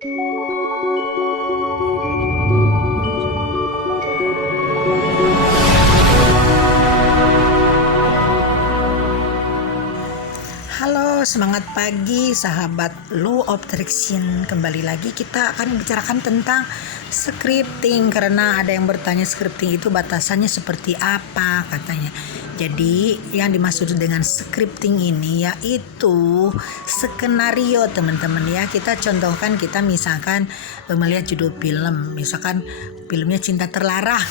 Halo, semangat pagi sahabat Law of Attraction. Kembali lagi kita akan bicarakan tentang scripting, karena ada yang bertanya scripting itu batasannya seperti apa katanya. Jadi yang dimaksud dengan scripting ini yaitu skenario, teman-teman ya. Kita contohkan, kita misalkan melihat judul film, misalkan filmnya Cinta Terlarang.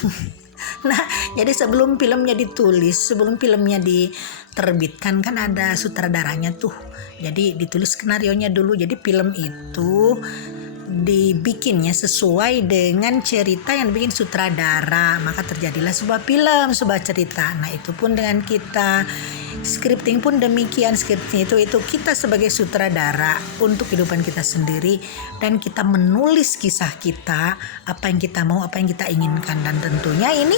Nah, jadi sebelum filmnya ditulis, sebelum filmnya diterbitkan kan ada sutradaranya tuh. Jadi ditulis skenarionya dulu. Jadi film itu dibikinnya sesuai dengan cerita yang bikin sutradara, maka terjadilah sebuah film, sebuah cerita. Nah, itu pun dengan kita scripting pun demikian. Scripting itu kita sebagai sutradara untuk kehidupan kita sendiri, dan kita menulis kisah kita, apa yang kita mau, apa yang kita inginkan, dan tentunya ini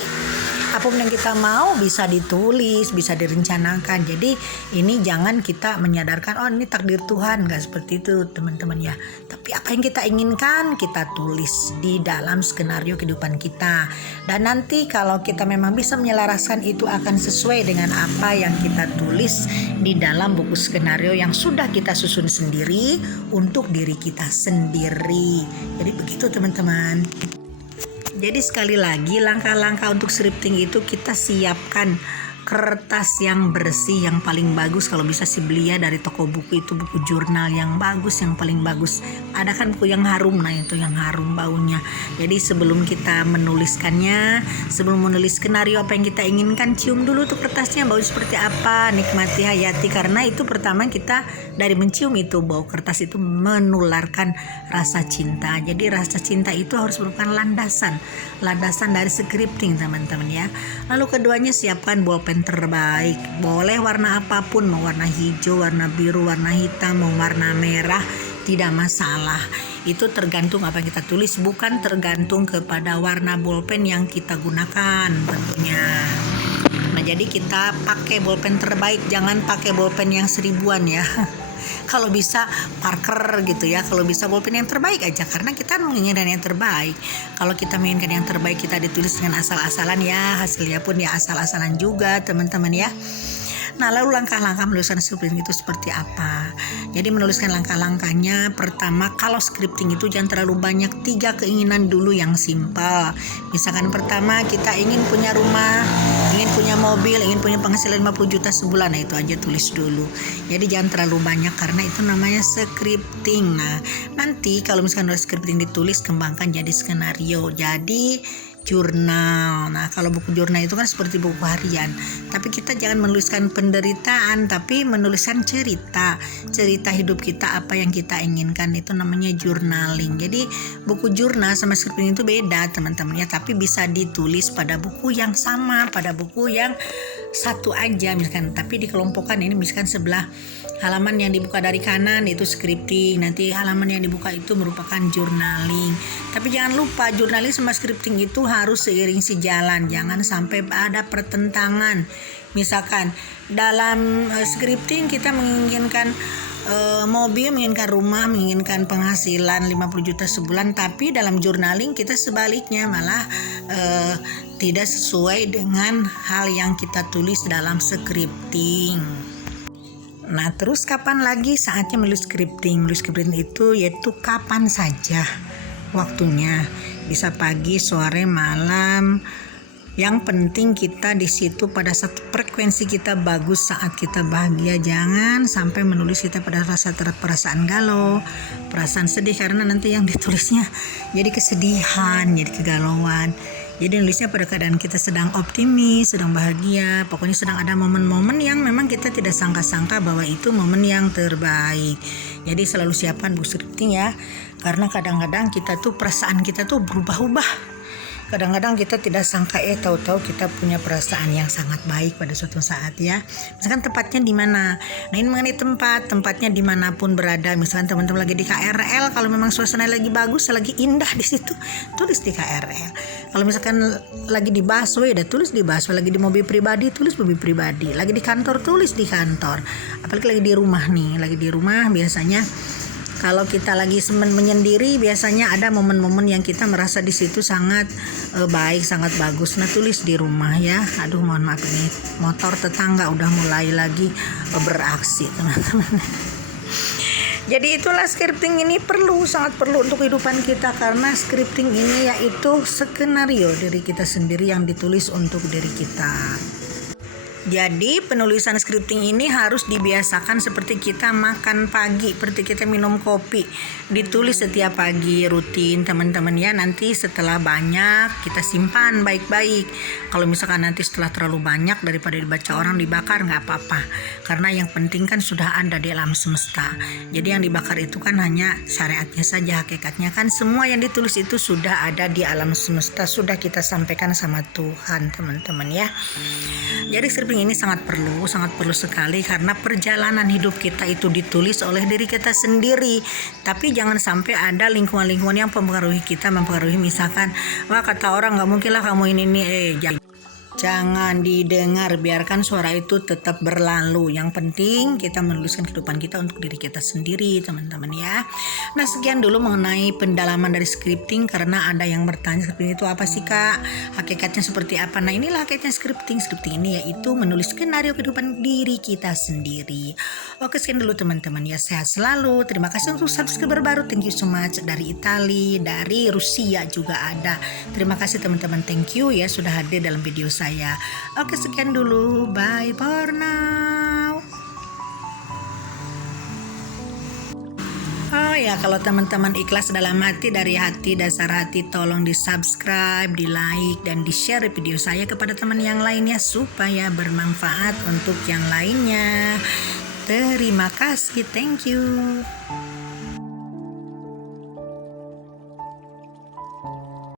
apapun yang kita mau bisa ditulis, bisa direncanakan. Jadi ini jangan kita menyadarkan oh ini takdir Tuhan, nggak seperti itu teman-teman ya. Tapi apa yang kita inginkan kita tulis di dalam skenario kehidupan kita. Dan nanti kalau kita memang bisa menyelaraskan, itu akan sesuai dengan apa yang kita tulis di dalam buku skenario yang sudah kita susun sendiri untuk diri kita sendiri. Jadi begitu teman-teman. Jadi sekali lagi, langkah-langkah untuk scripting itu kita siapkan kertas yang bersih, yang paling bagus. Kalau bisa sih beli ya dari toko buku, itu buku jurnal yang bagus, yang paling bagus. Ada kan buku yang harum, nah itu yang harum baunya. Jadi sebelum kita menuliskannya, sebelum menulis skenario apa yang kita inginkan, cium dulu tuh kertasnya bau seperti apa, nikmati, hayati. Karena itu pertama kita dari mencium itu bau kertas itu menularkan rasa cinta. Jadi rasa cinta itu harus merupakan landasan dari scripting teman-teman ya. Lalu keduanya, siapkan bolpen terbaik. Boleh warna apapun, mau warna hijau, warna biru, warna hitam, mau warna merah, tidak masalah. Itu tergantung apa yang kita tulis, bukan tergantung kepada warna bolpen yang kita gunakan tentunya. Nah, jadi kita pakai bolpen terbaik, jangan pakai bolpen yang seribuan ya. Kalau bisa Parker gitu ya, kalau bisa bolpen yang terbaik aja, karena kita menginginkan yang terbaik. Kalau kita menginginkan yang terbaik, kita ditulis dengan asal-asalan ya, hasilnya pun ya asal-asalan juga teman-teman ya. Nah, lalu langkah-langkah menuliskan scripting itu seperti apa? Jadi menuliskan langkah-langkahnya, pertama kalau scripting itu jangan terlalu banyak, 3 keinginan dulu yang simpel. Misalkan pertama kita ingin punya rumah, ingin punya mobil, ingin punya penghasilan 50 juta sebulan, nah itu aja tulis dulu. Jadi jangan terlalu banyak karena itu namanya scripting. Nah, nanti kalau misalkan udah scripting ditulis, kembangkan jadi skenario, jadi jurnal. Nah, kalau buku jurnal itu kan seperti buku harian, tapi kita jangan menuliskan penderitaan, tapi menuliskan cerita hidup kita, apa yang kita inginkan, itu namanya journaling. Jadi buku jurnal sama scripting itu beda teman-teman ya, tapi bisa ditulis pada buku yang sama, pada buku yang satu aja misalkan, tapi dikelompokkan. Ini misalkan sebelah halaman yang dibuka dari kanan itu scripting, nanti halaman yang dibuka itu merupakan journaling. Tapi jangan lupa journaling sama scripting itu harus seiring sejalan, jangan sampai ada pertentangan. Misalkan dalam scripting kita menginginkan mobil, menginginkan rumah, menginginkan penghasilan 50 juta sebulan, tapi dalam journaling kita sebaliknya, malah tidak sesuai dengan hal yang kita tulis dalam scripting. Nah, terus kapan lagi saatnya menulis scripting? Menulis scripting itu yaitu kapan saja waktunya, bisa pagi, sore, malam. Yang penting kita di situ pada satu frekuensi kita bagus, saat kita bahagia. Jangan sampai menulis kita pada perasaan galau, perasaan sedih, karena nanti yang ditulisnya jadi kesedihan, jadi kegalauan. Jadi nulisnya pada keadaan kita sedang optimis, sedang bahagia, pokoknya sedang ada momen-momen yang memang kita tidak sangka-sangka bahwa itu momen yang terbaik. Jadi selalu siapkan buku scripting ya, karena kadang-kadang kita tuh perasaan kita tuh berubah-ubah. Kadang-kadang kita tidak sangka tahu-tahu kita punya perasaan yang sangat baik pada suatu saat ya. Misalkan tempatnya di mana. Nah, ini mengenai tempatnya dimanapun berada. Misalkan teman-teman lagi di KRL, kalau memang suasana lagi bagus, lagi indah di situ, tulis di KRL. Kalau misalkan lagi di busway, udah tulis di busway. Lagi di mobil pribadi, tulis mobil pribadi. Lagi di kantor, tulis di kantor. Apalagi lagi di rumah nih, lagi di rumah biasanya Kalau kita lagi menyendiri biasanya ada momen-momen yang kita merasa di situ sangat baik, sangat bagus. Nah, tulis di rumah ya. Aduh, mohon maaf ini motor tetangga udah mulai lagi beraksi, teman-teman. Jadi itulah scripting ini sangat perlu untuk kehidupan kita, karena scripting ini yaitu skenario diri kita sendiri yang ditulis untuk diri kita. Jadi penulisan scripting ini harus dibiasakan seperti kita makan pagi, seperti kita minum kopi. Ditulis setiap pagi rutin teman-teman ya. Nanti setelah banyak kita simpan baik-baik. Kalau misalkan nanti setelah terlalu banyak daripada dibaca orang dibakar nggak apa-apa. Karena yang penting kan sudah ada di alam semesta. Jadi yang dibakar itu kan hanya syariatnya saja, hakikatnya kan semua yang ditulis itu sudah ada di alam semesta, sudah kita sampaikan sama Tuhan teman-teman ya. Jadi scripting ini sangat perlu sekali, karena perjalanan hidup kita itu ditulis oleh diri kita sendiri. Tapi jangan sampai ada lingkungan-lingkungan yang mempengaruhi kita, misalkan, wah kata orang nggak mungkin lah kamu ini jangan didengar, biarkan suara itu tetap berlalu. Yang penting kita menuliskan kehidupan kita untuk diri kita sendiri teman-teman ya. Nah, sekian dulu mengenai pendalaman dari scripting, karena ada yang bertanya scripting itu apa sih kak, hakikatnya seperti apa. Nah, inilah hakikatnya scripting ini yaitu menulis skenario kehidupan diri kita sendiri. Oke, sekian dulu teman-teman ya, sehat selalu. Terima kasih untuk subscriber baru, thank you so much. Dari Italia, dari Rusia juga ada. Terima kasih teman-teman, thank you ya sudah hadir dalam video saya. Oke, sekian dulu, bye for now. Oh ya, kalau teman-teman ikhlas dalam hati, dari hati, dasar hati, tolong di subscribe, di like, dan di share video saya kepada teman yang lainnya supaya bermanfaat untuk yang lainnya. Terima kasih, thank you.